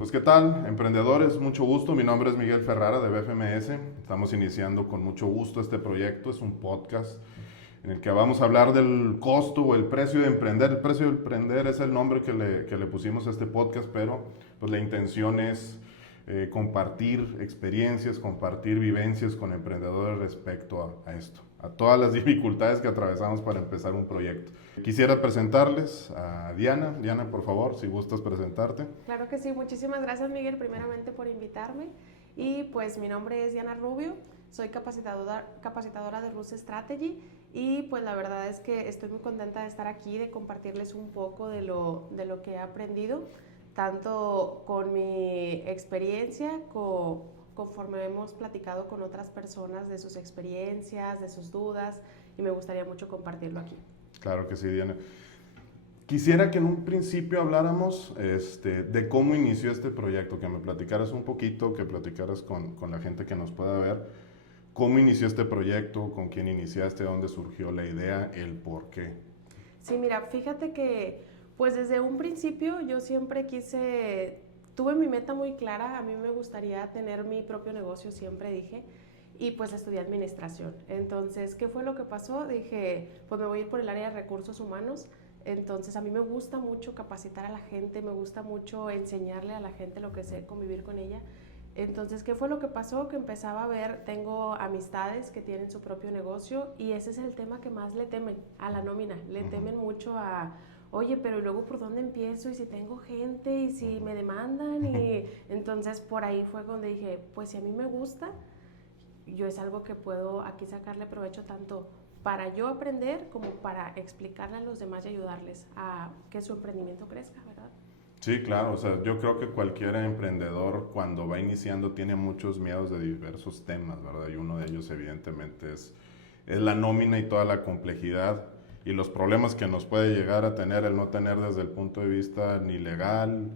Pues qué tal, emprendedores, mucho gusto. Mi nombre es Miguel Ferrara de BFMS. Estamos iniciando con mucho gusto este proyecto. Es un podcast en el que vamos a hablar del costo o el precio de emprender. El precio de emprender es el nombre que le pusimos a este podcast, pero pues la intención es compartir experiencias, compartir vivencias con emprendedores respecto a esto, a todas las dificultades que atravesamos para empezar un proyecto. Quisiera presentarles a Diana. Diana, por favor, si gustas presentarte. Claro que sí, muchísimas gracias Miguel, primeramente por invitarme. Y pues mi nombre es Diana Rubio, soy capacitadora de Rus Strategy y pues la verdad es que estoy muy contenta de estar aquí, de compartirles un poco de lo que he aprendido, tanto con mi experiencia, conforme hemos platicado con otras personas de sus experiencias, de sus dudas, y me gustaría mucho compartirlo aquí. Claro que sí, Diana. Quisiera que en un principio habláramos de cómo inició este proyecto, que me platicaras un poquito, que platicaras con la gente que nos pueda ver, cómo inició este proyecto, con quién iniciaste, dónde surgió la idea, el por qué. Sí, mira, fíjate que pues desde un principio yo siempre tuve mi meta muy clara, a mí me gustaría tener mi propio negocio, siempre dije, y pues estudié administración. Entonces, ¿qué fue lo que pasó? Dije, pues me voy a ir por el área de recursos humanos. Entonces, a mí me gusta mucho capacitar a la gente, me gusta mucho enseñarle a la gente lo que sé, convivir con ella. Entonces, ¿qué fue lo que pasó? Que empezaba a ver, tengo amistades que tienen su propio negocio y ese es el tema que más le temen, a la nómina. Le temen mucho a, oye, pero luego por dónde empiezo y si tengo gente y si me demandan. Y entonces por ahí fue donde dije, pues si a mí me gusta, yo es algo que puedo aquí sacarle provecho tanto para yo aprender como para explicarle a los demás y ayudarles a que su emprendimiento crezca, ¿verdad? Sí, claro, o sea, yo creo que cualquier emprendedor cuando va iniciando tiene muchos miedos de diversos temas, ¿verdad? Y uno de ellos evidentemente es la nómina y toda la complejidad y los problemas que nos puede llegar a tener el no tener desde el punto de vista ni legal,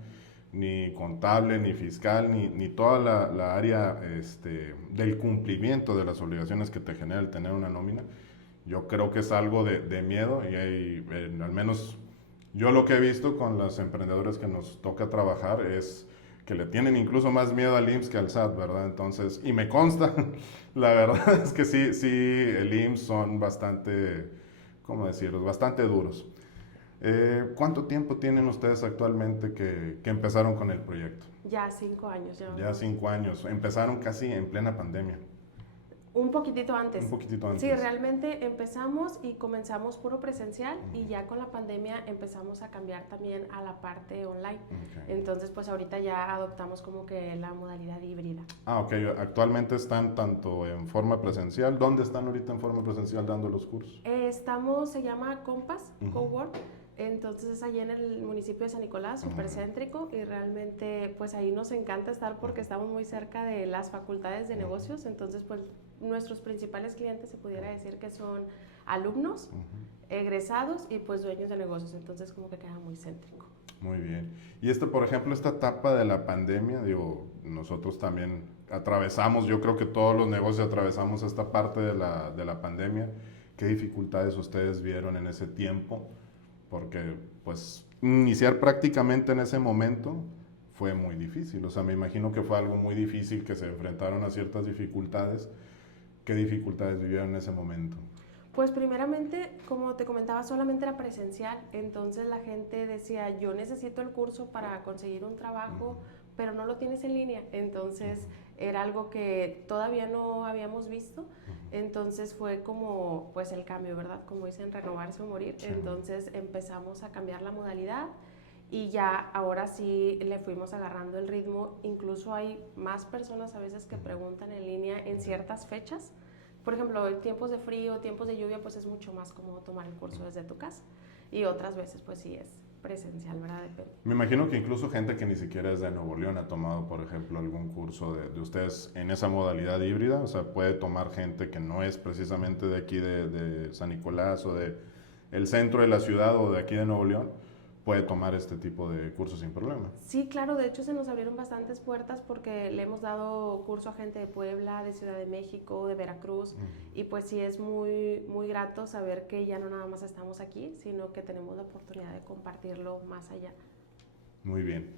ni contable, ni fiscal, ni toda la área del cumplimiento de las obligaciones que te genera el tener una nómina. Yo creo que es algo de miedo y hay, al menos yo lo que he visto con los emprendedores que nos toca trabajar es que le tienen incluso más miedo al IMSS que al SAT, ¿verdad? Entonces, y me consta, la verdad es que sí, el IMSS son bastante, ¿cómo decirlo? Bastante duros. ¿Cuánto tiempo tienen ustedes actualmente que empezaron con el proyecto? Ya 5 años, ya Ya vamos. 5 años. Empezaron casi en plena pandemia. Un poquitito Un antes. poquitito Sí, antes. realmente empezamos y comenzamos puro presencial y ya con la pandemia empezamos a cambiar también a la parte online. Okay. Entonces, pues ahorita ya adoptamos como que la modalidad híbrida. Ah, ok. Actualmente están tanto en forma presencial. ¿Dónde están ahorita en forma presencial dando los cursos? Se llama Compass Cowork. Entonces es allí en el municipio de San Nicolás, súper céntrico, y realmente pues ahí nos encanta estar porque estamos muy cerca de las facultades de negocios. Entonces pues nuestros principales clientes se pudiera decir que son alumnos, egresados y pues dueños de negocios. Entonces como que queda muy céntrico. Muy bien. Y por ejemplo, esta etapa de la pandemia, digo, nosotros también atravesamos, yo creo que todos los negocios atravesamos esta parte de la pandemia. ¿Qué dificultades ustedes vieron en ese tiempo? Porque, pues, iniciar prácticamente en ese momento fue muy difícil. O sea, me imagino que fue algo muy difícil, que se enfrentaron a ciertas dificultades. ¿Qué dificultades vivieron en ese momento? Pues primeramente, como te comentaba, solamente era presencial, entonces la gente decía, yo necesito el curso para conseguir un trabajo, pero no lo tienes en línea. Entonces era algo que todavía no habíamos visto, entonces fue como pues el cambio, ¿verdad? Como dicen, renovarse o morir. Sí. Entonces empezamos a cambiar la modalidad y ya ahora sí le fuimos agarrando el ritmo. Incluso hay más personas a veces que preguntan en línea en ciertas fechas. Por ejemplo, en tiempos de frío, tiempos de lluvia, pues es mucho más cómodo tomar el curso desde tu casa. Y otras veces, pues sí es presencial, ¿verdad? Depende. Me imagino que incluso gente que ni siquiera es de Nuevo León ha tomado, por ejemplo, algún curso de ustedes en esa modalidad híbrida. O sea, puede tomar gente que no es precisamente de aquí de San Nicolás o de el centro de la ciudad o de aquí de Nuevo León, puede tomar este tipo de cursos sin problema. Sí, claro, de hecho se nos abrieron bastantes puertas porque le hemos dado curso a gente de Puebla, de Ciudad de México, de Veracruz, y pues sí es muy, muy grato saber que ya no nada más estamos aquí, sino que tenemos la oportunidad de compartirlo más allá. Muy bien.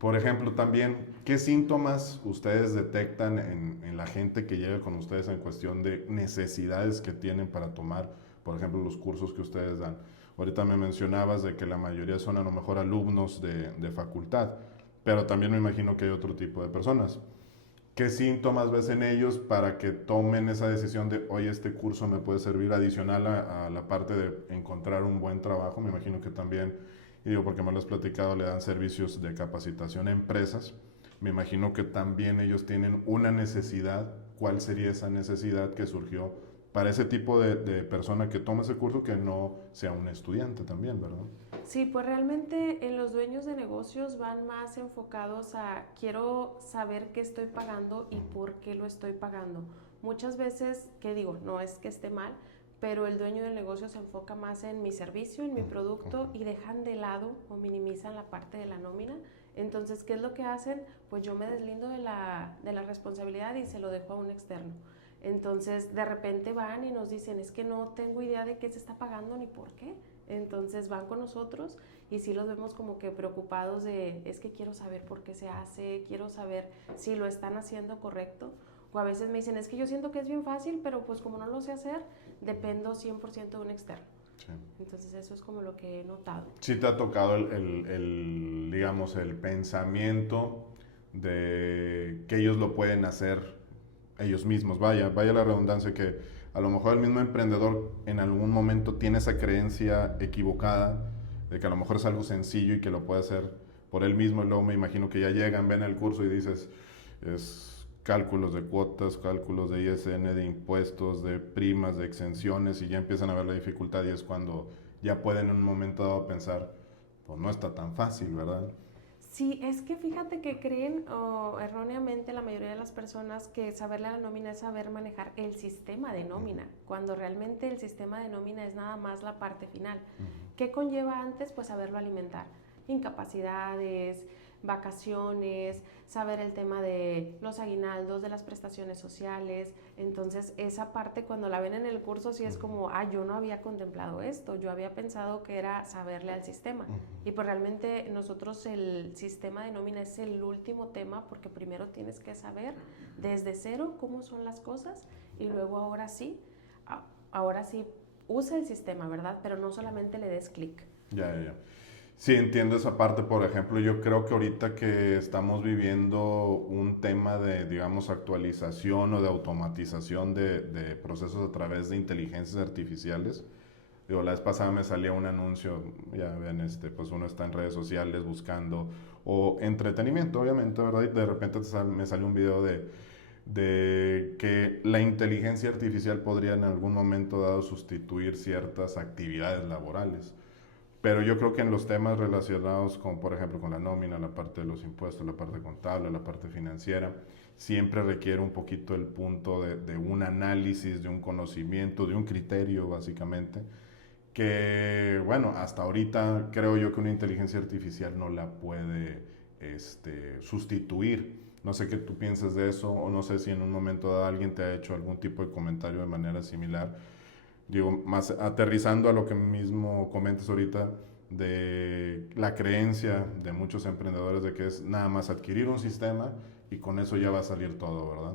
Por ejemplo, también, ¿qué síntomas ustedes detectan en la gente que llega con ustedes en cuestión de necesidades que tienen para tomar, por ejemplo, los cursos que ustedes dan? Ahorita me mencionabas de que la mayoría son a lo mejor alumnos de facultad, pero también me imagino que hay otro tipo de personas. ¿Qué síntomas ves en ellos para que tomen esa decisión de, oye, este curso me puede servir adicional a la parte de encontrar un buen trabajo? Me imagino que también, y digo porque me lo has platicado, le dan servicios de capacitación a empresas. Me imagino que también ellos tienen una necesidad. ¿Cuál sería esa necesidad que surgió para ese tipo de persona que toma ese curso que no sea un estudiante también, verdad? Sí, pues realmente en los dueños de negocios van más enfocados a quiero saber qué estoy pagando y por qué lo estoy pagando. Muchas veces, que digo, no es que esté mal, pero el dueño del negocio se enfoca más en mi servicio, en mi producto y dejan de lado o minimizan la parte de la nómina. Entonces, ¿qué es lo que hacen? Pues yo me deslindo de la responsabilidad y se lo dejo a un externo. Entonces, de repente van y nos dicen, es que no tengo idea de qué se está pagando ni por qué. Entonces van con nosotros y sí los vemos como que preocupados de, es que quiero saber por qué se hace, quiero saber si lo están haciendo correcto. O a veces me dicen, es que yo siento que es bien fácil, pero pues como no lo sé hacer, dependo 100% de un externo. Sí. Entonces eso es como lo que he notado. Sí te ha tocado digamos, el pensamiento de que ellos lo pueden hacer ellos mismos. Vaya la redundancia, que a lo mejor el mismo emprendedor en algún momento tiene esa creencia equivocada de que a lo mejor es algo sencillo y que lo puede hacer por él mismo. Y luego me imagino que ya llegan, ven el curso y dices, es cálculos de cuotas, cálculos de ISN, de impuestos, de primas, de exenciones, y ya empiezan a ver la dificultad, y es cuando ya pueden en un momento dado pensar, pues no está tan fácil, ¿verdad? Sí, es que fíjate que creen erróneamente la mayoría de las personas que saberle a la nómina es saber manejar el sistema de nómina, cuando realmente el sistema de nómina es nada más la parte final. ¿Qué conlleva antes? Pues saberlo alimentar. Incapacidades, vacaciones, saber el tema de los aguinaldos, de las prestaciones sociales. Entonces esa parte cuando la ven en el curso sí es como, yo no había contemplado esto, yo había pensado que era saberle al sistema. Y pues realmente nosotros el sistema de nómina es el último tema, porque primero tienes que saber desde cero cómo son las cosas y luego ahora sí usa el sistema, ¿verdad? Pero no solamente le des clic. Ya. Sí, entiendo esa parte. Por ejemplo, yo creo que ahorita que estamos viviendo un tema de, digamos, actualización o de automatización de procesos a través de inteligencias artificiales. Digo, la vez pasada me salía un anuncio, ya ven, pues uno está en redes sociales buscando, o entretenimiento, obviamente, ¿verdad? Y de repente me salió un video de que la inteligencia artificial podría en algún momento dado sustituir ciertas actividades laborales. Pero yo creo que en los temas relacionados con, por ejemplo, con la nómina, la parte de los impuestos, la parte contable, la parte financiera, siempre requiere un poquito el punto de un análisis, de un conocimiento, de un criterio, básicamente, que, bueno, hasta ahorita creo yo que una inteligencia artificial no la puede sustituir. No sé qué tú piensas de eso, o no sé si en un momento dado alguien te ha hecho algún tipo de comentario de manera similar. Digo, más aterrizando a lo que mismo comentas ahorita de la creencia de muchos emprendedores de que es nada más adquirir un sistema y con eso ya va a salir todo, ¿verdad?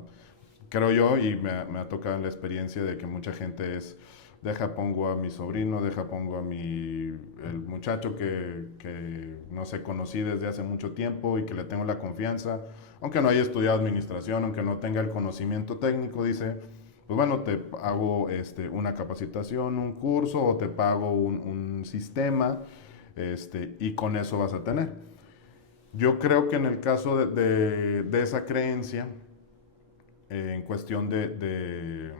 Creo yo, y me ha tocado la experiencia de que mucha gente pongo a mi sobrino, pongo a el muchacho que no sé, conocí desde hace mucho tiempo y que le tengo la confianza, aunque no haya estudiado administración, aunque no tenga el conocimiento técnico, dice, pues bueno, te hago una capacitación, un curso, o te pago un sistema, y con eso vas a tener. Yo creo que en el caso de esa creencia, en cuestión de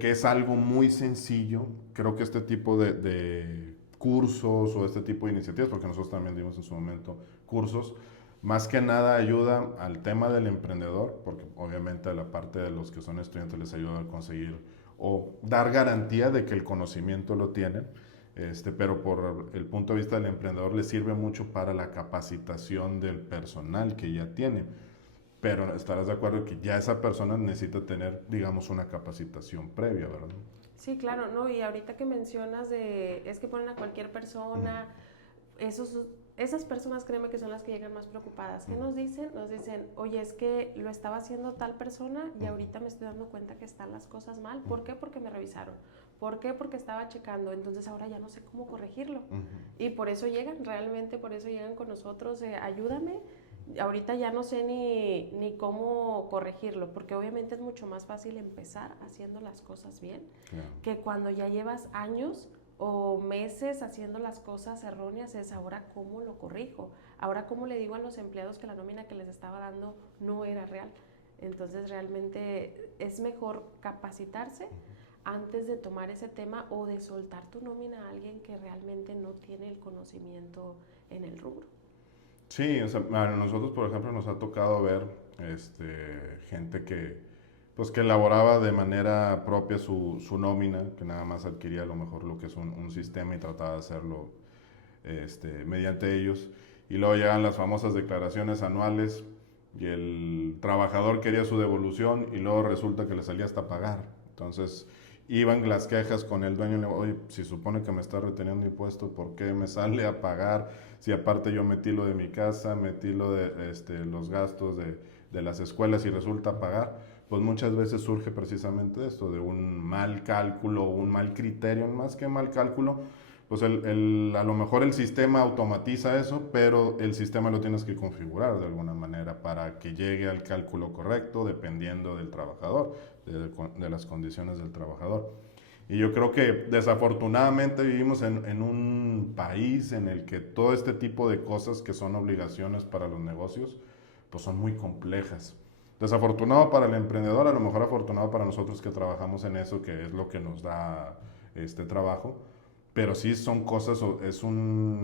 que es algo muy sencillo, creo que este tipo de cursos o este tipo de iniciativas, porque nosotros también dimos en su momento cursos, más que nada ayuda al tema del emprendedor, porque obviamente a la parte de los que son estudiantes les ayuda a conseguir o dar garantía de que el conocimiento lo tienen, pero por el punto de vista del emprendedor les sirve mucho para la capacitación del personal que ya tiene. Pero estarás de acuerdo que ya esa persona necesita tener, digamos, una capacitación previa, ¿verdad? Sí, claro, no, y ahorita que mencionas es que ponen a cualquier persona, eso esas personas, créeme que son las que llegan más preocupadas. ¿Qué nos dicen? Nos dicen, oye, es que lo estaba haciendo tal persona y ahorita me estoy dando cuenta que están las cosas mal. ¿Por qué? Porque me revisaron. ¿Por qué? Porque estaba checando. Entonces ahora ya no sé cómo corregirlo. Y por eso llegan, realmente por eso llegan con nosotros, ayúdame. Ahorita ya no sé ni cómo corregirlo, porque obviamente es mucho más fácil empezar haciendo las cosas bien, que cuando ya llevas años o meses haciendo las cosas erróneas, es ahora cómo lo corrijo, ahora cómo le digo a los empleados que la nómina que les estaba dando no era real. Entonces realmente es mejor capacitarse antes de tomar ese tema o de soltar tu nómina a alguien que realmente no tiene el conocimiento en el rubro. Sí, o sea, a nosotros, por ejemplo, nos ha tocado ver gente pues, que elaboraba de manera propia su nómina, que nada más adquiría a lo mejor lo que es un sistema y trataba de hacerlo mediante ellos. Y luego llegan las famosas declaraciones anuales y el trabajador quería su devolución y luego resulta que le salía hasta pagar. Entonces iban las quejas con el dueño, le digo, oye, si supone que me está reteniendo impuesto, ¿por qué me sale a pagar? Si aparte yo metí lo de mi casa, metí lo de los gastos de las escuelas y resulta pagar, pues muchas veces surge precisamente esto, de un mal cálculo, un mal criterio, más que mal cálculo, pues a lo mejor el sistema automatiza eso, pero el sistema lo tienes que configurar de alguna manera para que llegue al cálculo correcto dependiendo del trabajador, de las condiciones del trabajador. Y yo creo que desafortunadamente vivimos en un país en el que todo este tipo de cosas que son obligaciones para los negocios, pues son muy complejas. Desafortunado para el emprendedor, a lo mejor afortunado para nosotros que trabajamos en eso, que es lo que nos da este trabajo, pero sí son cosas,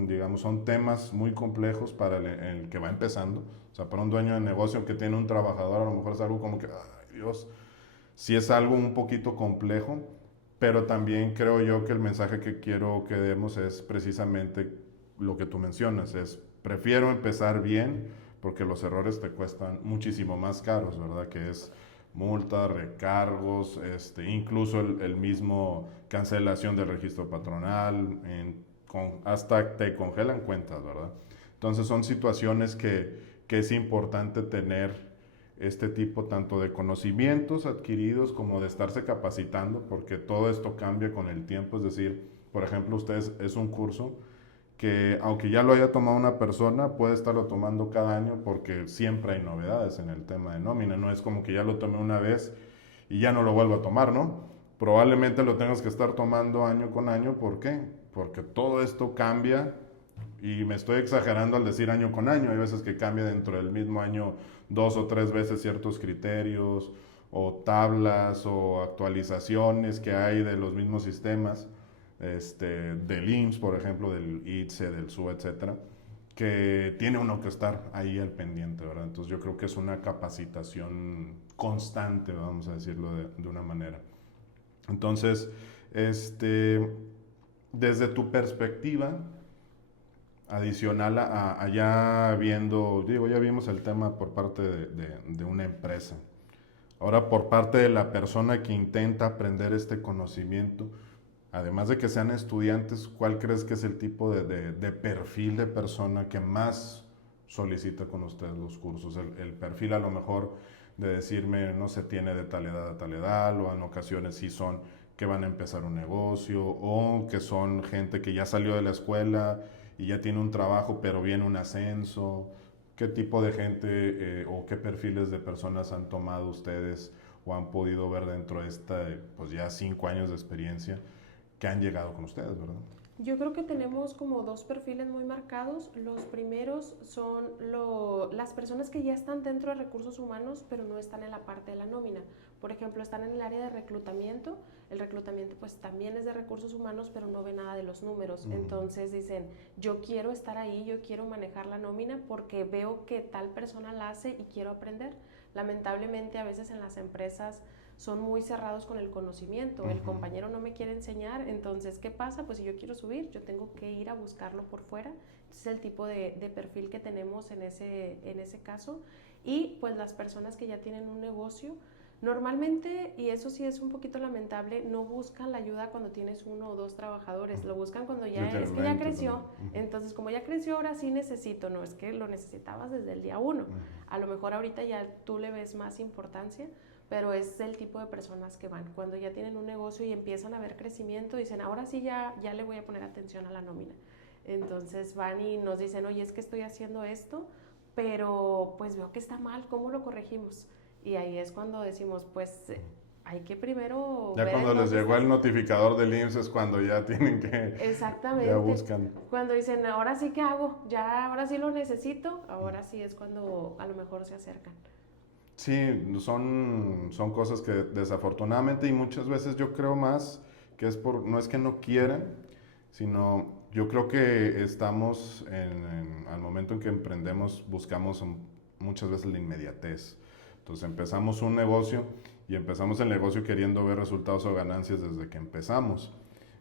digamos, son temas muy complejos para el que va empezando. O sea, para un dueño de negocio que tiene un trabajador, a lo mejor es algo como que, ay Dios, sí es algo un poquito complejo, pero también creo yo que el mensaje que quiero que demos es precisamente lo que tú mencionas, es prefiero empezar bien porque los errores te cuestan muchísimo más caros, ¿verdad? Que es multas, recargos, incluso el mismo cancelación del registro patronal, hasta te congelan cuentas, ¿verdad? Entonces son situaciones que es importante tener este tipo tanto de conocimientos adquiridos como de estarse capacitando, porque todo esto cambia con el tiempo, es decir, por ejemplo, ustedes es un curso que aunque ya lo haya tomado una persona, puede estarlo tomando cada año porque siempre hay novedades en el tema de nómina, no es como que ya lo tomé una vez y ya no lo vuelvo a tomar, ¿no? Probablemente lo tengas que estar tomando año con año, ¿por qué? Porque todo esto cambia y me estoy exagerando al decir año con año, hay veces que cambia dentro del mismo año 2 o 3 veces ciertos criterios o tablas o actualizaciones que hay de los mismos sistemas, del IMSS, por ejemplo, del ITSE, del SUE, etcétera, que tiene uno que estar ahí al pendiente, ¿verdad? Entonces yo creo que es una capacitación constante, vamos a decirlo de una manera. Entonces, desde tu perspectiva, adicional a ya viendo, digo, ya vimos el tema por parte de una empresa. Ahora, por parte de la persona que intenta aprender este conocimiento, además de que sean estudiantes, ¿cuál crees que es el tipo de perfil de persona que más solicita con ustedes los cursos? El perfil a lo mejor de decirme no se tiene de tal edad a tal edad, o en ocasiones sí son que van a empezar un negocio, o que son gente que ya salió de la escuela y ya tiene un trabajo pero viene un ascenso. ¿Qué tipo de gente o qué perfiles de personas han tomado ustedes o han podido ver dentro de esta, pues ya 5 años de experiencia que han llegado con ustedes, verdad? Yo creo que tenemos como dos perfiles muy marcados. Los primeros son las personas que ya están dentro de recursos humanos, pero no están en la parte de la nómina. Por ejemplo, están en el área de reclutamiento. El reclutamiento pues también es de recursos humanos, pero no ve nada de los números. Entonces dicen, yo quiero estar ahí, yo quiero manejar la nómina porque veo que tal persona la hace y quiero aprender. Lamentablemente a veces en las empresas son muy cerrados con el conocimiento, el compañero no me quiere enseñar, entonces, ¿qué pasa? Pues si yo quiero subir, yo tengo que ir a buscarlo por fuera. Entonces, es el tipo de perfil que tenemos en ese caso. Y pues las personas que ya tienen un negocio, Normalmente, y eso sí es un poquito lamentable, no buscan la ayuda cuando tienes 1 o 2 trabajadores, lo buscan cuando ya es que ya creció, entonces como ya creció ahora sí necesito, no es que lo necesitabas desde el día 1, a lo mejor ahorita ya tú le ves más importancia, pero es el tipo de personas que van, cuando ya tienen un negocio y empiezan a ver crecimiento, dicen ahora sí ya le voy a poner atención a la nómina, entonces van y nos dicen, oye, es que estoy haciendo esto, pero pues veo que está mal, ¿cómo lo corregimos? Y ahí es cuando decimos, pues hay que primero ya ver cuando en les dónde llegó el estás. notificador del IMSS es cuando ya tienen que, ya Exactamente. buscan. Cuando dicen, ahora sí, ¿qué hago? Ya, ahora sí lo necesito, ahora sí es cuando a lo mejor se acercan. Sí, son cosas que desafortunadamente y muchas veces yo creo más que no es que no quieran, sino yo creo que estamos al momento en que emprendemos buscamos muchas veces la inmediatez. Entonces empezamos un negocio y empezamos el negocio queriendo ver resultados o ganancias desde que empezamos.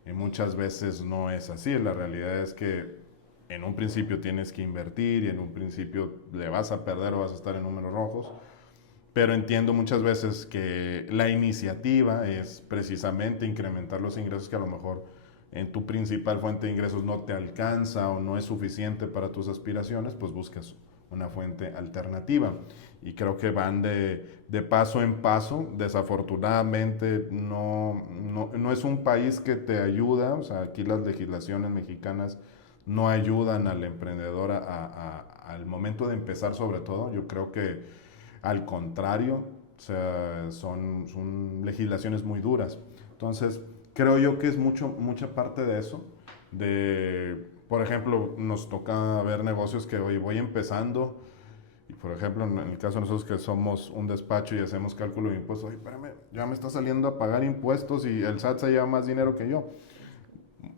Y muchas veces no es así, la realidad es que en un principio tienes que invertir y en un principio le vas a perder o vas a estar en números rojos, pero entiendo muchas veces que la iniciativa es precisamente incrementar los ingresos que a lo mejor en tu principal fuente de ingresos no te alcanza o no es suficiente para tus aspiraciones, pues buscas una fuente alternativa. Y creo que van de paso en paso. Desafortunadamente no es un país que te ayuda, o sea, aquí las legislaciones mexicanas no ayudan al emprendedor al momento de empezar sobre todo. Yo creo que al contrario, o sea, son legislaciones muy duras. Entonces, creo yo que es mucha parte de eso. Por ejemplo, nos toca ver negocios que hoy voy empezando. Y por ejemplo, en el caso de nosotros que somos un despacho y hacemos cálculo de impuestos, oye, espérame, ya me está saliendo a pagar impuestos y el SAT se lleva más dinero que yo.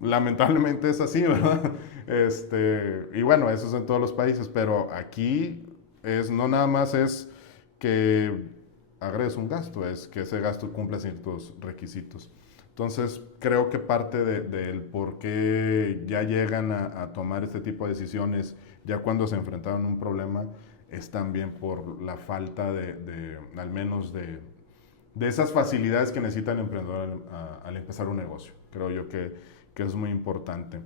Lamentablemente es así, ¿verdad? Y bueno, eso es en todos los países, pero aquí no nada más es que agregues un gasto, es que ese gasto cumpla ciertos requisitos. Entonces, creo que parte del por qué ya llegan a tomar este tipo de decisiones, ya cuando se enfrentaron a un problema, es también por la falta al menos de esas facilidades que necesita el emprendedor al empezar un negocio. Creo yo que es muy importante.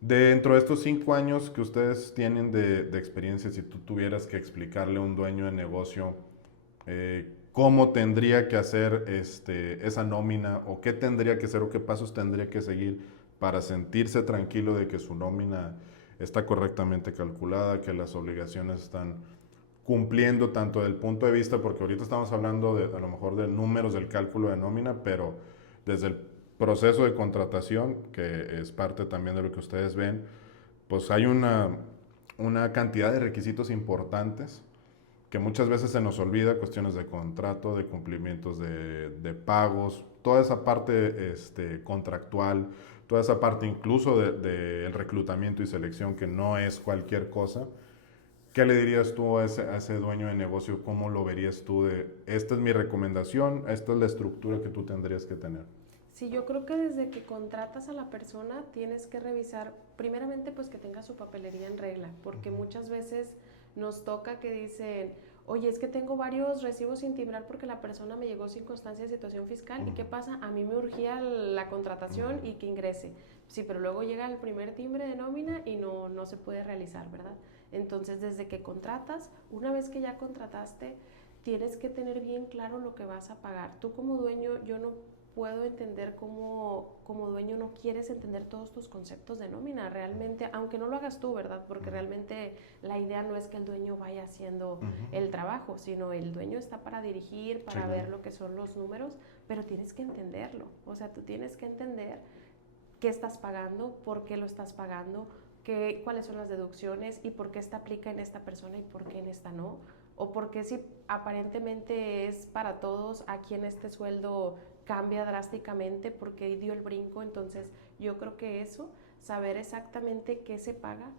Dentro de estos 5 años que ustedes tienen de experiencia, si tú tuvieras que explicarle a un dueño de negocio cómo tendría que hacer esa nómina o qué tendría que hacer o qué pasos tendría que seguir para sentirse tranquilo de que su nómina está correctamente calculada, que las obligaciones están cumpliendo tanto del punto de vista, porque ahorita estamos hablando a lo mejor de números del cálculo de nómina, pero desde el proceso de contratación, que es parte también de lo que ustedes ven, pues hay una cantidad de requisitos importantes que muchas veces se nos olvida, cuestiones de contrato, de cumplimientos de pagos, toda esa parte contractual, toda esa parte incluso del reclutamiento y selección, que no es cualquier cosa. ¿Qué le dirías tú a ese dueño de negocio? ¿Cómo lo verías tú esta es mi recomendación, esta es la estructura que tú tendrías que tener? Sí, yo creo que desde que contratas a la persona tienes que revisar, primeramente pues que tenga su papelería en regla, porque muchas veces nos toca que dicen, oye, es que tengo varios recibos sin timbrar porque la persona me llegó sin constancia de situación fiscal, ¿y qué pasa? A mí me urgía la contratación y que ingrese. Sí, pero luego llega el primer timbre de nómina y no se puede realizar, ¿verdad? Entonces, desde que contratas, una vez que ya contrataste, tienes que tener bien claro lo que vas a pagar. Tú como dueño, yo no puedo entender como dueño no quieres entender todos tus conceptos de nómina, realmente, aunque no lo hagas tú, ¿verdad? Porque realmente la idea no es que el dueño vaya haciendo el trabajo, sino el dueño está para dirigir, para ver lo que son los números, pero tienes que entenderlo, o sea, tú tienes que entender qué estás pagando, por qué lo estás pagando, cuáles son las deducciones y por qué esta aplica en esta persona y por qué en esta no, o por qué si aparentemente es para todos, aquí en este sueldo cambia drásticamente porque dio el brinco. Entonces yo creo que eso, saber exactamente qué se paga,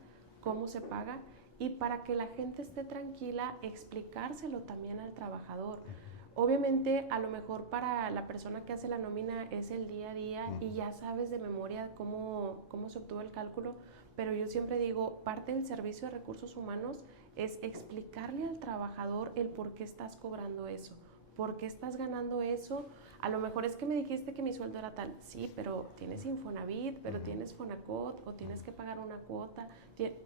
cómo se paga, y para que la gente esté tranquila, explicárselo también al trabajador. Obviamente, a lo mejor para la persona que hace la nómina es el día a día y ya sabes de memoria cómo se obtuvo el cálculo, pero yo siempre digo, parte del servicio de recursos humanos es explicarle al trabajador el por qué estás cobrando eso, ¿por qué estás ganando eso? A lo mejor es que me dijiste que mi sueldo era tal. Sí, pero tienes Infonavit, pero tienes Fonacot o tienes que pagar una cuota.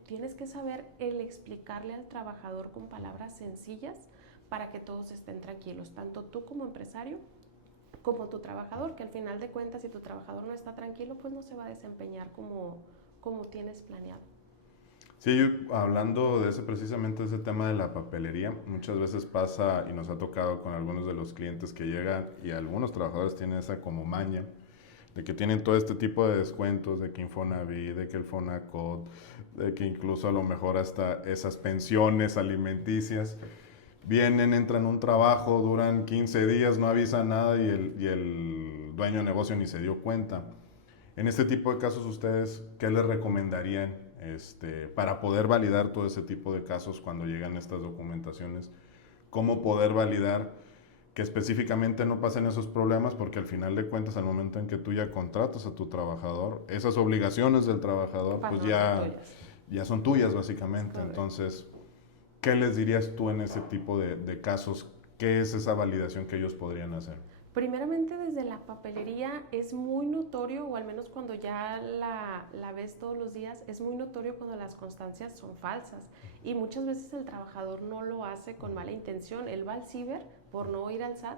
Tienes que saber el explicarle al trabajador con palabras sencillas para que todos estén tranquilos, tanto tú como empresario como tu trabajador, que al final de cuentas si tu trabajador no está tranquilo, pues no se va a desempeñar como tienes planeado. Sí, hablando de ese, precisamente ese tema de la papelería, muchas veces pasa y nos ha tocado con algunos de los clientes que llegan y algunos trabajadores tienen esa como maña de que tienen todo este tipo de descuentos, de que Infonavit, de que el Fonacot, de que incluso a lo mejor hasta esas pensiones alimenticias, vienen, entran a un trabajo, duran 15 días, no avisan nada y el dueño de negocio ni se dio cuenta. En este tipo de casos, ¿ustedes qué les recomendarían para poder validar todo ese tipo de casos cuando llegan estas documentaciones? ¿Cómo poder validar que específicamente no pasen esos problemas? Porque al final de cuentas, al momento en que tú ya contratas a tu trabajador, esas obligaciones del trabajador pues ya son tuyas básicamente. Entonces, ¿qué les dirías tú en ese tipo de casos? ¿Qué es esa validación que ellos podrían hacer? Primeramente desde la papelería es muy notorio, o al menos cuando ya la ves todos los días, es muy notorio cuando las constancias son falsas. Y muchas veces el trabajador no lo hace con mala intención. Él va al ciber por no ir al SAT.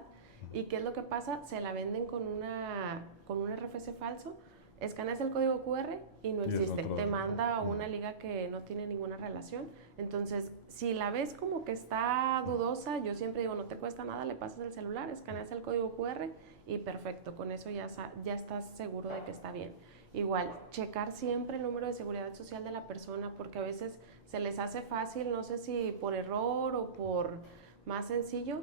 ¿Y qué es lo que pasa? Se la venden con un RFC falso, escaneas el código QR y no existe. Te manda a una liga que no tiene ninguna relación. Entonces, si la ves como que está dudosa, yo siempre digo, no te cuesta nada, le pasas el celular, escaneas el código QR y perfecto, con eso ya estás seguro de que está bien. Igual, checar siempre el número de seguridad social de la persona, porque a veces se les hace fácil, no sé si por error o por más sencillo,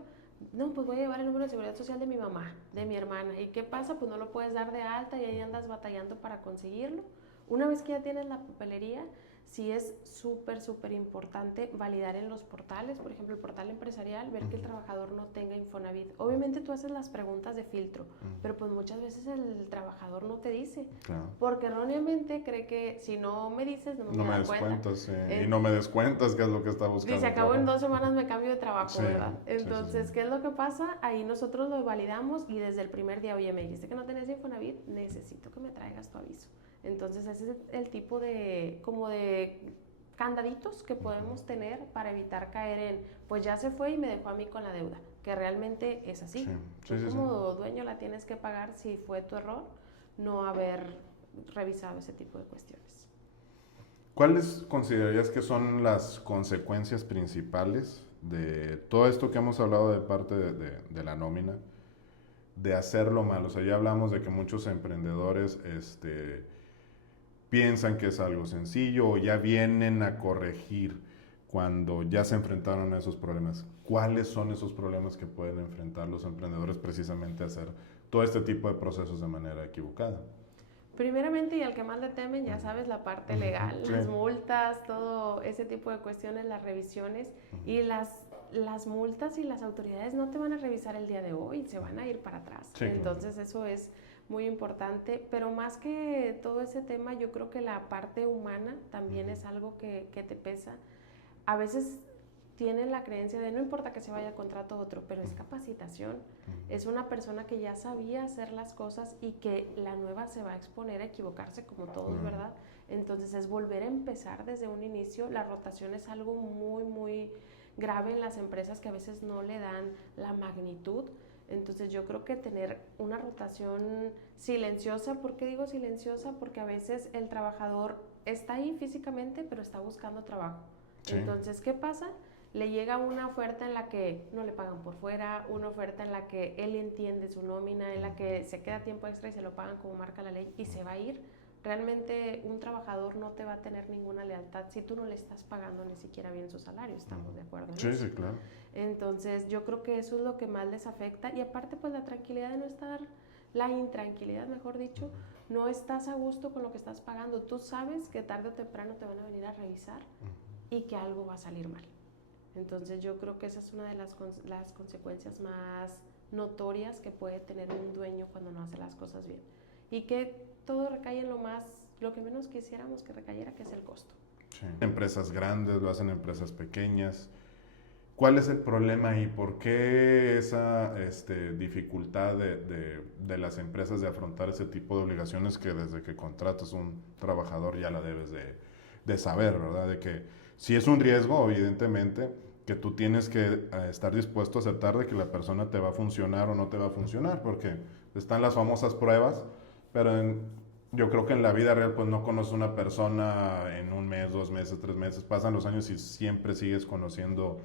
no, pues voy a llevar el número de seguridad social de mi mamá, de mi hermana. ¿Y qué pasa? Pues no lo puedes dar de alta y ahí andas batallando para conseguirlo. Una vez que ya tienes la papelería, sí es súper importante validar en los portales, por ejemplo, el portal empresarial, ver que el trabajador no tenga Infonavit. Obviamente tú haces las preguntas de filtro, pero pues muchas veces el trabajador no te dice, porque erróneamente cree que si no me dices, no me descuentas, y no me descuentas, ¿qué es lo que está buscando? Dice, acabo en 2 semanas me cambio de trabajo, ¿verdad? Entonces, ¿qué es lo que pasa? Ahí nosotros lo validamos y desde el primer día, oye, me dijiste que no tenías Infonavit, necesito que me traigas tu aviso. Entonces, ese es el tipo de candaditos que podemos tener para evitar caer en, pues ya se fue y me dejó a mí con la deuda, que realmente es así. Tú como dueño la tienes que pagar si fue tu error, no haber revisado ese tipo de cuestiones. ¿Cuáles considerarías que son las consecuencias principales de todo esto que hemos hablado de parte de la nómina, de hacerlo mal? O sea, ya hablamos de que muchos emprendedores piensan que es algo sencillo o ya vienen a corregir cuando ya se enfrentaron a esos problemas. ¿Cuáles son esos problemas que pueden enfrentar los emprendedores precisamente a hacer todo este tipo de procesos de manera equivocada? Primeramente, y al que más le temen, ya sabes, la parte legal, las multas, todo ese tipo de cuestiones, las revisiones, y las multas y las autoridades no te van a revisar el día de hoy, se van a ir para atrás. Entonces eso es muy importante, pero más que todo ese tema, yo creo que la parte humana también es algo que te pesa. A veces tienen la creencia de no importa que se vaya a contrato otro, pero es capacitación. Es una persona que ya sabía hacer las cosas y que la nueva se va a exponer a equivocarse como todos, ¿verdad? Entonces es volver a empezar desde un inicio. La rotación es algo muy grave en las empresas que a veces no le dan la magnitud. Entonces yo creo que tener una rotación silenciosa, ¿por qué digo silenciosa? Porque a veces el trabajador está ahí físicamente, pero está buscando trabajo. Entonces, ¿qué pasa? Le llega una oferta en la que no le pagan por fuera, una oferta en la que él entiende su nómina, en la que se queda tiempo extra y se lo pagan como marca la ley y se va a ir. Realmente un trabajador no te va a tener ninguna lealtad si tú no le estás pagando ni siquiera bien su salario, ¿estamos de acuerdo en eso? Sí, claro. Entonces yo creo que eso es lo que más les afecta y aparte pues la tranquilidad de no estar, la intranquilidad mejor dicho, no estás a gusto con lo que estás pagando, tú sabes que tarde o temprano te van a venir a revisar y que algo va a salir mal. Entonces yo creo que esa es una de las consecuencias más notorias que puede tener un dueño cuando no hace las cosas bien. Y que todo recae en lo que menos quisiéramos que recayera, que es el costo. Empresas grandes, lo hacen empresas pequeñas. ¿Cuál es el problema ahí? ¿Por qué esa dificultad de las empresas de afrontar ese tipo de obligaciones que desde que contratas un trabajador ya la debes de saber, ¿verdad? De que si es un riesgo, evidentemente, que tú tienes que estar dispuesto a aceptar de que la persona te va a funcionar o no te va a funcionar, porque están las famosas pruebas, pero yo creo que en la vida real pues no conoces una persona en un mes, 2 meses, 3 meses, pasan los años y siempre sigues conociendo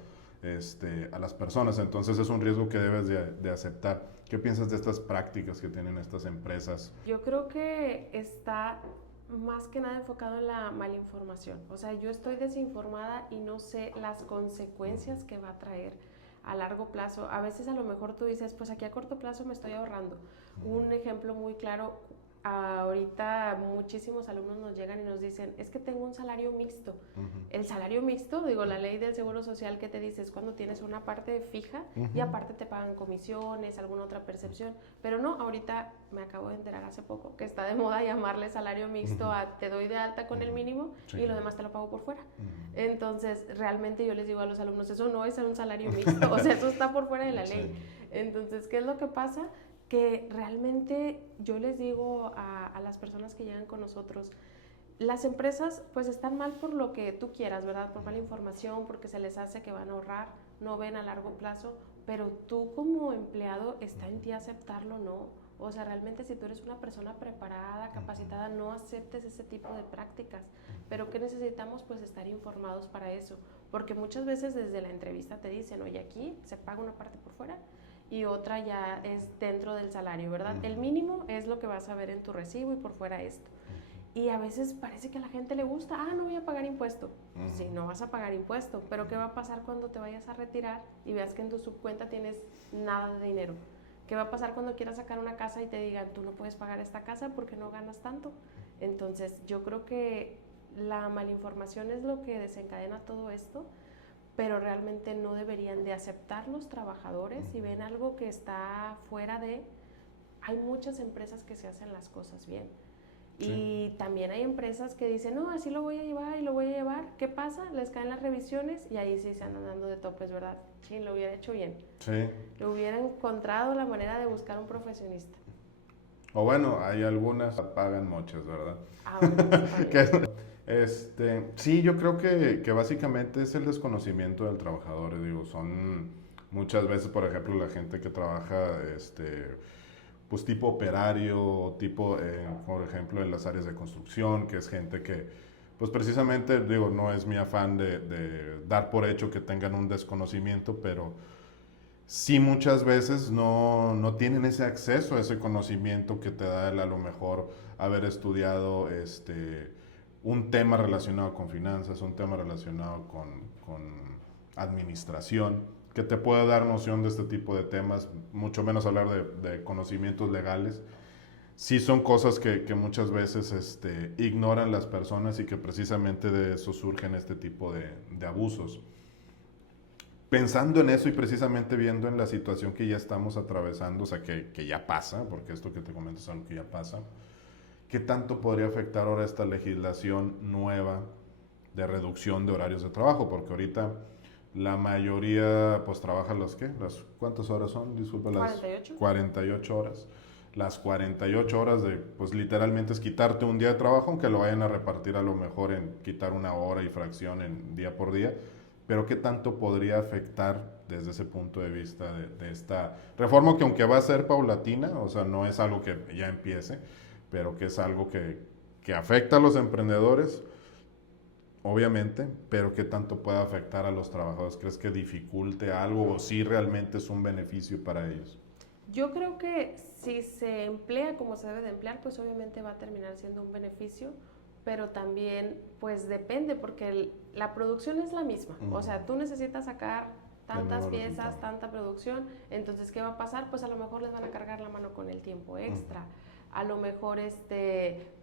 a las personas, entonces es un riesgo que debes de aceptar. ¿Qué piensas de estas prácticas que tienen estas empresas? Yo creo que está más que nada enfocado en la mala información. O sea, yo estoy desinformada y no sé las consecuencias que va a traer a largo plazo. A veces a lo mejor tú dices, pues aquí a corto plazo me estoy ahorrando. Un ejemplo muy claro, ahorita muchísimos alumnos nos llegan y nos dicen, es que tengo un salario mixto. El salario mixto, digo, la ley del Seguro Social que te dice es cuando tienes una parte fija y aparte te pagan comisiones, alguna otra percepción. Pero no, ahorita me acabo de enterar hace poco que está de moda llamarle salario mixto a te doy de alta con el mínimo y lo demás te lo pago por fuera. Entonces, realmente yo les digo a los alumnos, eso no es un salario mixto, o sea, eso está por fuera de la ley. Entonces, ¿qué es lo que pasa? Que realmente yo les digo a las personas que llegan con nosotros, las empresas pues están mal por lo que tú quieras, ¿verdad? Por mala información, porque se les hace que van a ahorrar, no ven a largo plazo, pero tú como empleado está en ti aceptarlo o no. O sea, realmente si tú eres una persona preparada, capacitada, no aceptes ese tipo de prácticas. Pero ¿qué necesitamos? Pues estar informados para eso. Porque muchas veces desde la entrevista te dicen, oye, aquí se paga una parte por fuera y otra ya es dentro del salario, ¿verdad? El mínimo es lo que vas a ver en tu recibo y por fuera esto. Y a veces parece que a la gente le gusta, no voy a pagar impuesto. Sí, no vas a pagar impuesto, pero ¿qué va a pasar cuando te vayas a retirar y veas que en tu subcuenta tienes nada de dinero? ¿Qué va a pasar cuando quieras sacar una casa y te digan, tú no puedes pagar esta casa porque no ganas tanto? Entonces, yo creo que la malinformación es lo que desencadena todo esto, pero realmente no deberían de aceptar los trabajadores si ven algo que está fuera de... Hay muchas empresas que se hacen las cosas bien. Sí. Y también hay empresas que dicen, no, así lo voy a llevar y lo voy a llevar. ¿Qué pasa? Les caen las revisiones y ahí sí se andan dando de topes, ¿verdad? Sí, lo hubiera hecho bien. Sí. Lo hubiera encontrado la manera de buscar un profesionista. O bueno, hay algunas pagan muchas, ¿verdad? Sí, yo creo que básicamente es el desconocimiento del trabajador. Digo, son muchas veces, por ejemplo, la gente que trabaja, pues tipo operario, tipo, por ejemplo, en las áreas de construcción, que es gente que, pues precisamente, digo, no es mi afán de dar por hecho que tengan un desconocimiento, pero sí muchas veces no tienen ese acceso a ese conocimiento que te da a lo mejor haber estudiado un tema relacionado con finanzas, un tema relacionado con administración, que te pueda dar noción de este tipo de temas, mucho menos hablar de conocimientos legales. Sí son cosas que muchas veces ignoran las personas y que precisamente de eso surgen este tipo de abusos. Pensando en eso y precisamente viendo en la situación que ya estamos atravesando, o sea, que ya pasa, porque esto que te comento es algo que ya pasa, ¿qué tanto podría afectar ahora esta legislación nueva de reducción de horarios de trabajo? Porque ahorita la mayoría pues trabaja ¿cuántas horas son? Disculpa, las 48. 48 horas. Las 48 horas de, pues literalmente es quitarte un día de trabajo, aunque lo vayan a repartir a lo mejor en quitar una hora y fracción en día por día. Pero ¿qué tanto podría afectar desde ese punto de vista de esta reforma que aunque va a ser paulatina, o sea, no es algo que ya empiece, pero que es algo que afecta a los emprendedores, obviamente, pero qué tanto puede afectar a los trabajadores? ¿Crees que dificulte algo o si realmente es un beneficio para ellos? Yo creo que si se emplea como se debe de emplear, pues obviamente va a terminar siendo un beneficio, pero también pues depende porque la producción es la misma. O sea, tú necesitas sacar tantas piezas, tanta producción, entonces ¿qué va a pasar? Pues a lo mejor les van a cargar la mano con el tiempo extra. A lo mejor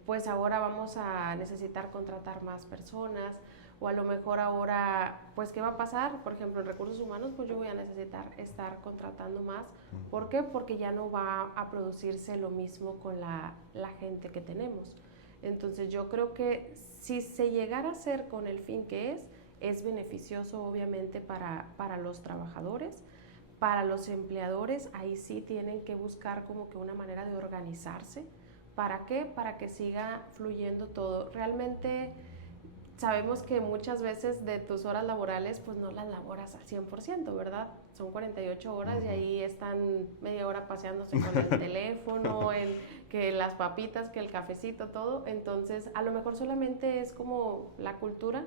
pues ahora vamos a necesitar contratar más personas, o a lo mejor ahora, pues ¿qué va a pasar? Por ejemplo, en recursos humanos, pues yo voy a necesitar estar contratando más. ¿Por qué? Porque ya no va a producirse lo mismo con la gente que tenemos. Entonces yo creo que si se llegara a hacer con el fin que es es beneficioso obviamente para los trabajadores. Para los empleadores, ahí sí tienen que buscar como que una manera de organizarse. ¿Para qué? Para que siga fluyendo todo. Realmente sabemos que muchas veces de tus horas laborales pues no las laboras al 100%, ¿verdad? Son 48 horas y ahí están media hora paseándose con el teléfono, que las papitas, que el cafecito, todo. Entonces, a lo mejor solamente es como la cultura,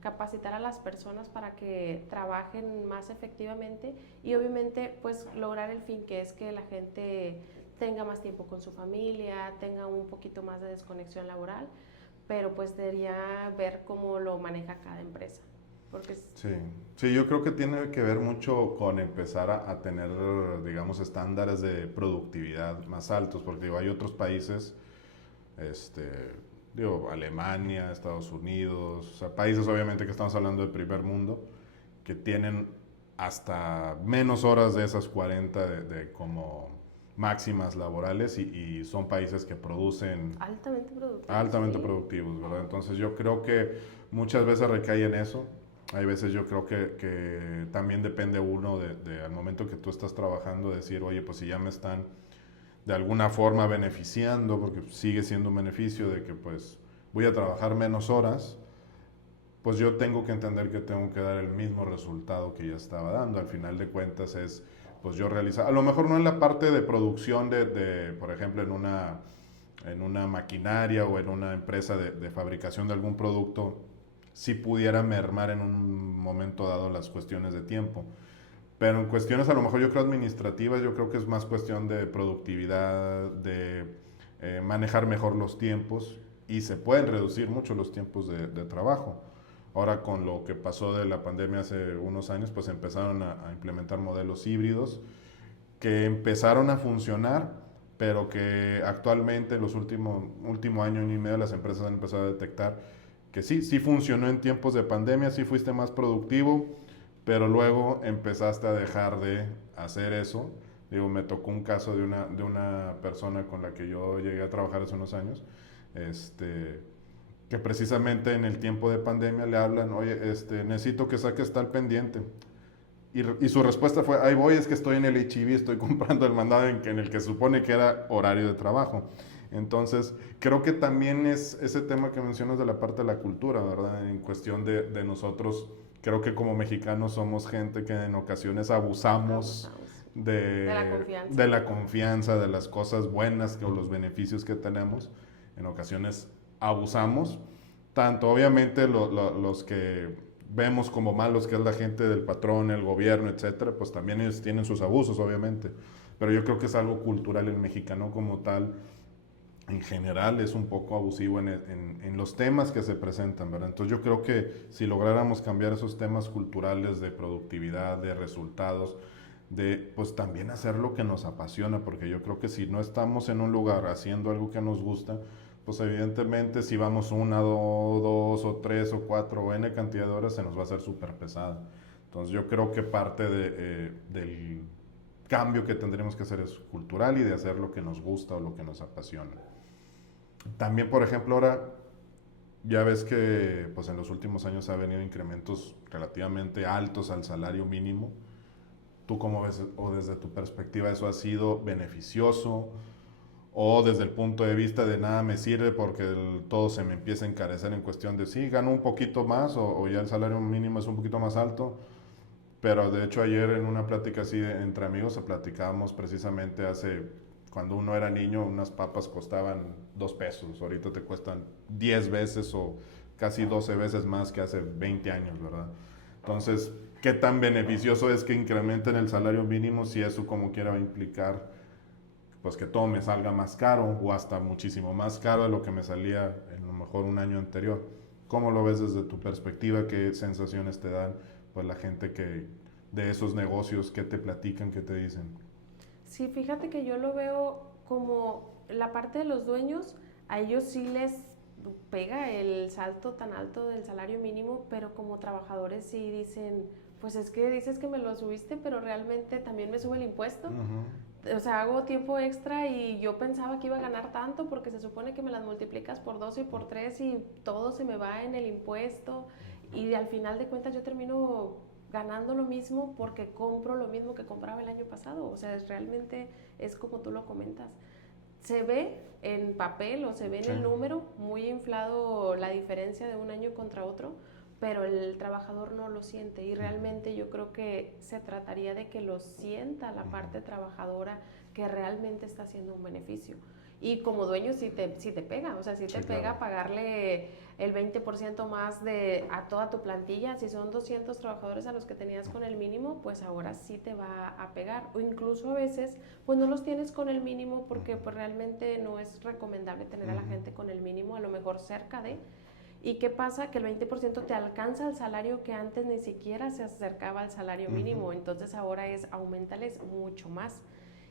capacitar a las personas para que trabajen más efectivamente y obviamente pues lograr el fin, que es que la gente tenga más tiempo con su familia, tenga un poquito más de desconexión laboral, pero pues debería ver cómo lo maneja cada empresa. Porque sí, yo creo que tiene que ver mucho con empezar a tener, digamos, estándares de productividad más altos, porque digo, hay otros países, digo, Alemania, Estados Unidos, o sea, países obviamente que estamos hablando de primer mundo, que tienen hasta menos horas de esas 40 de como máximas laborales y son países que producen altamente sí. productivos, ¿verdad? Entonces yo creo que muchas veces recae en eso. Hay veces yo creo que también depende uno al momento que tú estás trabajando, decir, oye, pues si ya me están de alguna forma beneficiando, porque sigue siendo un beneficio de que pues voy a trabajar menos horas, pues yo tengo que entender que tengo que dar el mismo resultado que ya estaba dando. Al final de cuentas es, pues yo realizar, a lo mejor no en la parte de producción por ejemplo, en una maquinaria o en una empresa de fabricación de algún producto, si pudiera mermar en un momento dado las cuestiones de tiempo. Pero en cuestiones a lo mejor yo creo administrativas, yo creo que es más cuestión de productividad, de manejar mejor los tiempos y se pueden reducir mucho los tiempos de trabajo. Ahora con lo que pasó de la pandemia hace unos años, pues empezaron a implementar modelos híbridos que empezaron a funcionar, pero que actualmente en los último año y medio las empresas han empezado a detectar que sí funcionó en tiempos de pandemia, sí fuiste más productivo, pero luego empezaste a dejar de hacer eso. Digo, me tocó un caso de una persona con la que yo llegué a trabajar hace unos años, que precisamente en el tiempo de pandemia le hablan, oye, necesito que saques tal pendiente. Y su respuesta fue, ahí voy, es que estoy en el H-E-B, estoy comprando el mandado en el que supone que era horario de trabajo. Entonces, creo que también es ese tema que mencionas de la parte de la cultura, ¿verdad? En cuestión de nosotros, creo que como mexicanos somos gente que en ocasiones abusamos de la confianza, de las cosas buenas o los beneficios que tenemos. En ocasiones abusamos, tanto obviamente los que vemos como malos, que es la gente del patrón, el gobierno, etcétera, pues también ellos tienen sus abusos, obviamente. Pero yo creo que es algo cultural el mexicano como tal, en general, es un poco abusivo en los temas que se presentan, ¿verdad? Entonces yo creo que si lográramos cambiar esos temas culturales de productividad, de resultados, pues también hacer lo que nos apasiona, porque yo creo que si no estamos en un lugar haciendo algo que nos gusta, pues evidentemente si vamos una, dos o tres o cuatro o n cantidad de horas se nos va a hacer súper pesada. Entonces yo creo que parte del cambio que tendremos que hacer es cultural y de hacer lo que nos gusta o lo que nos apasiona. También, por ejemplo, ahora ya ves que pues en los últimos años ha venido incrementos relativamente altos al salario mínimo. ¿Tú cómo ves o desde tu perspectiva eso ha sido beneficioso? O desde el punto de vista de nada me sirve porque todo se me empieza a encarecer en cuestión de sí, gano un poquito más o ya el salario mínimo es un poquito más alto. Pero de hecho ayer en una plática así entre amigos platicábamos precisamente cuando uno era niño unas papas costaban 2 pesos, ahorita te cuestan 10 veces o casi 12 veces más que hace 20 años, ¿verdad? Entonces, ¿qué tan beneficioso es que incrementen el salario mínimo si eso como quiera va a implicar pues que todo me salga más caro o hasta muchísimo más caro de lo que me salía en lo mejor un año anterior? ¿Cómo lo ves desde tu perspectiva? ¿Qué sensaciones te dan pues la gente de esos negocios? ¿Qué te platican? ¿Qué te dicen? Sí, fíjate que yo lo veo como la parte de los dueños, a ellos sí les pega el salto tan alto del salario mínimo, pero como trabajadores sí dicen, pues es que dices que me lo subiste, pero realmente también me sube el impuesto. O sea, hago tiempo extra y yo pensaba que iba a ganar tanto porque se supone que me las multiplicas por 2 y por 3 y todo se me va en el impuesto. y al final de cuentas yo termino ganando lo mismo porque compro lo mismo que compraba el año pasado. O sea, realmente es como tú lo comentas. Se ve en papel o se ve en el número muy inflado la diferencia de un año contra otro, pero el trabajador no lo siente, y realmente yo creo que se trataría de que lo sienta la parte trabajadora, que realmente está haciendo un beneficio. Y como dueño sí te pega, o sea, sí te pega pagarle el 20% más a toda tu plantilla. Si son 200 trabajadores a los que tenías con el mínimo, pues ahora sí te va a pegar. O incluso a veces, pues no los tienes con el mínimo porque pues realmente no es recomendable tener a la gente con el mínimo, a lo mejor cerca de... ¿Y qué pasa? Que el 20% te alcanza el salario que antes ni siquiera se acercaba al salario mínimo. Entonces ahora aumentales mucho más.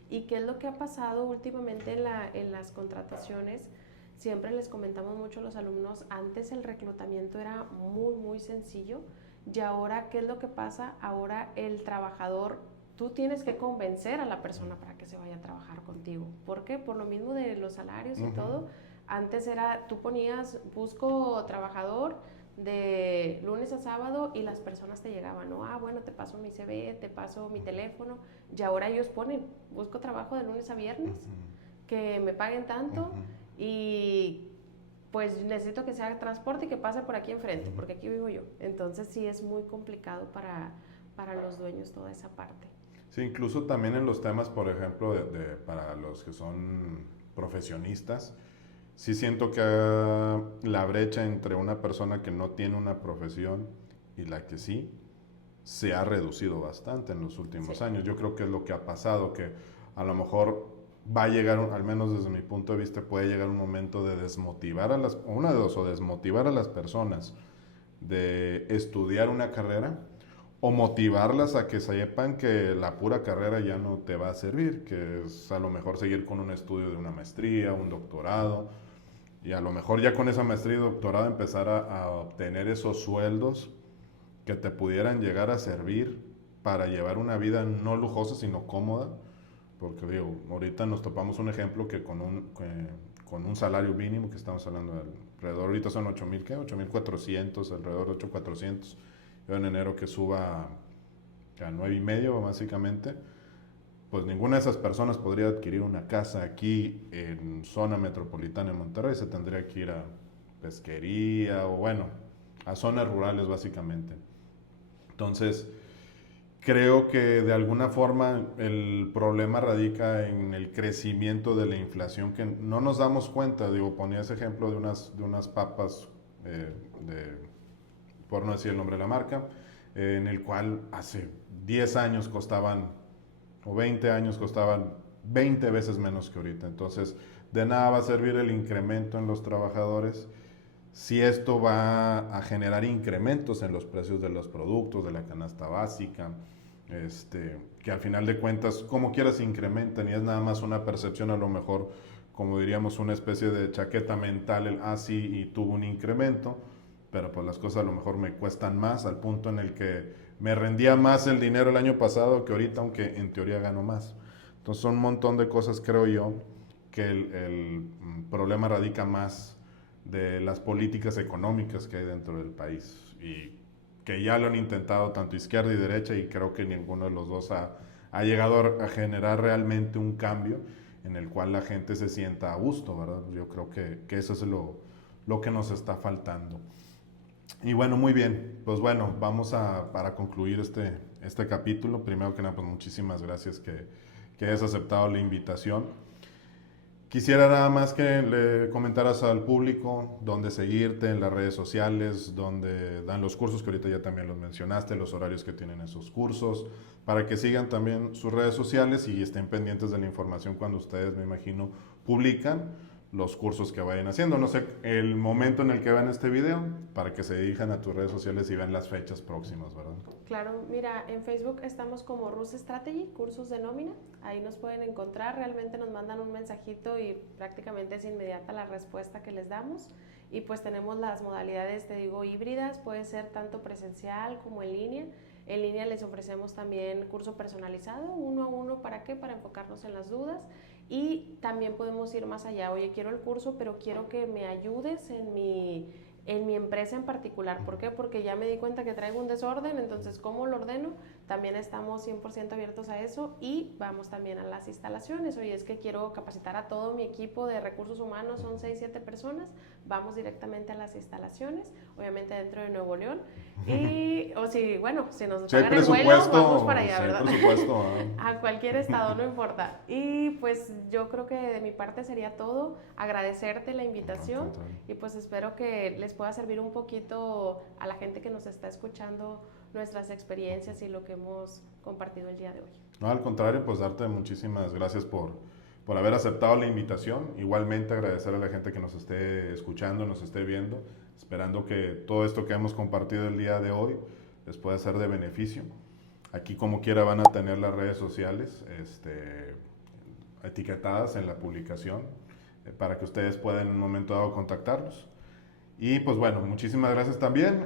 ¿Y qué es lo que ha pasado últimamente en las contrataciones? Siempre les comentamos mucho a los alumnos, antes el reclutamiento era muy, muy sencillo, y ahora, ¿qué es lo que pasa? Ahora el trabajador, tú tienes que convencer a la persona para que se vaya a trabajar contigo. ¿Por qué? Por lo mismo de los salarios y todo. Antes era, tú ponías, busco trabajador de lunes a sábado, y las personas te llegaban, ¿no? Ah, bueno, te paso mi CV, te paso mi teléfono, y ahora ellos ponen, busco trabajo de lunes a viernes, que me paguen tanto, y pues necesito que sea transporte y que pase por aquí enfrente, porque aquí vivo yo. Entonces sí es muy complicado para los dueños toda esa parte. Sí, incluso también en los temas, por ejemplo, para los que son profesionistas, sí siento que la brecha entre una persona que no tiene una profesión y la que sí, se ha reducido bastante en los últimos años. Yo creo que es lo que ha pasado, que a lo mejor va a llegar, al menos desde mi punto de vista, puede llegar un momento de desmotivar o desmotivar a las personas de estudiar una carrera, o motivarlas a que sepan que la pura carrera ya no te va a servir, que es a lo mejor seguir con un estudio de una maestría, un doctorado, y a lo mejor ya con esa maestría y doctorado empezar a obtener esos sueldos que te pudieran llegar a servir para llevar una vida no lujosa, sino cómoda. Porque digo, ahorita nos topamos un ejemplo que con un salario mínimo, que estamos hablando de alrededor, ahorita son 8,000, ¿qué? 8,400, alrededor de 8,400. Yo en enero que suba a 9,5 básicamente, pues ninguna de esas personas podría adquirir una casa aquí en zona metropolitana en Monterrey. Se tendría que ir a pesquería o bueno, a zonas rurales básicamente. Entonces, creo que de alguna forma el problema radica en el crecimiento de la inflación, que no nos damos cuenta. Digo, ponía ese ejemplo de unas papas, por no decir el nombre de la marca, en el cual hace 10 años costaban, o 20 años costaban 20 veces menos que ahorita. Entonces, de nada va a servir el incremento en los trabajadores si esto va a generar incrementos en los precios de los productos, de la canasta básica, que al final de cuentas, como quieras, incrementan, y es nada más una percepción, a lo mejor, como diríamos, una especie de chaqueta mental, sí, y tuvo un incremento, pero pues las cosas a lo mejor me cuestan más, al punto en el que me rendía más el dinero el año pasado que ahorita, aunque en teoría gano más. Entonces son un montón de cosas, creo yo, que el problema radica más de las políticas económicas que hay dentro del país, y que ya lo han intentado tanto izquierda y derecha, y creo que ninguno de los dos ha llegado a generar realmente un cambio en el cual la gente se sienta a gusto, ¿verdad? Yo creo que eso es lo que nos está faltando. Y bueno, muy bien, pues bueno, vamos para concluir este capítulo. Primero que nada, pues muchísimas gracias que hayas aceptado la invitación. Quisiera nada más que le comentaras al público dónde seguirte en las redes sociales, dónde dan los cursos, que ahorita ya también los mencionaste, los horarios que tienen esos cursos, para que sigan también sus redes sociales y estén pendientes de la información cuando ustedes, me imagino, publican los cursos que vayan haciendo. No sé el momento en el que vean este video, para que se dirijan a tus redes sociales y vean las fechas próximas, ¿verdad? Claro, mira, en Facebook estamos como Rus Strategy, cursos de nómina. Ahí nos pueden encontrar, realmente nos mandan un mensajito y prácticamente es inmediata la respuesta que les damos. Y pues tenemos las modalidades, te digo, híbridas, puede ser tanto presencial como en línea. En línea les ofrecemos también curso personalizado, uno a uno, ¿para qué? Para enfocarnos en las dudas. Y también podemos ir más allá. Oye, quiero el curso, pero quiero que me ayudes en mi empresa en particular. ¿Por qué? Porque ya me di cuenta que traigo un desorden, entonces ¿cómo lo ordeno? También estamos 100% abiertos a eso y vamos también a las instalaciones. Oye, es que quiero capacitar a todo mi equipo de recursos humanos, son 6, 7 personas, vamos directamente a las instalaciones, obviamente dentro de Nuevo León. Y, o si, bueno, si nos pagan el vuelo, vamos para allá, ¿verdad? Presupuesto, a cualquier estado, no importa. Y pues yo creo que de mi parte sería todo, agradecerte la invitación y pues espero que les pueda servir un poquito a la gente que nos está escuchando nuestras experiencias y lo que hemos compartido el día de hoy. No, al contrario, pues darte muchísimas gracias por haber aceptado la invitación. Igualmente agradecer a la gente que nos esté escuchando, nos esté viendo, esperando que todo esto que hemos compartido el día de hoy les pueda ser de beneficio. Aquí como quiera van a tener las redes sociales etiquetadas en la publicación para que ustedes puedan en un momento dado contactarlos. Y pues bueno, muchísimas gracias también.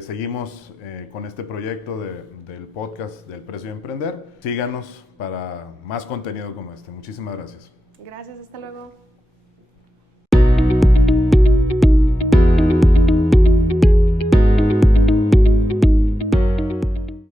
Seguimos con este proyecto del podcast del Precio de Emprender. Síganos para más contenido como este. Muchísimas gracias. Gracias, hasta luego.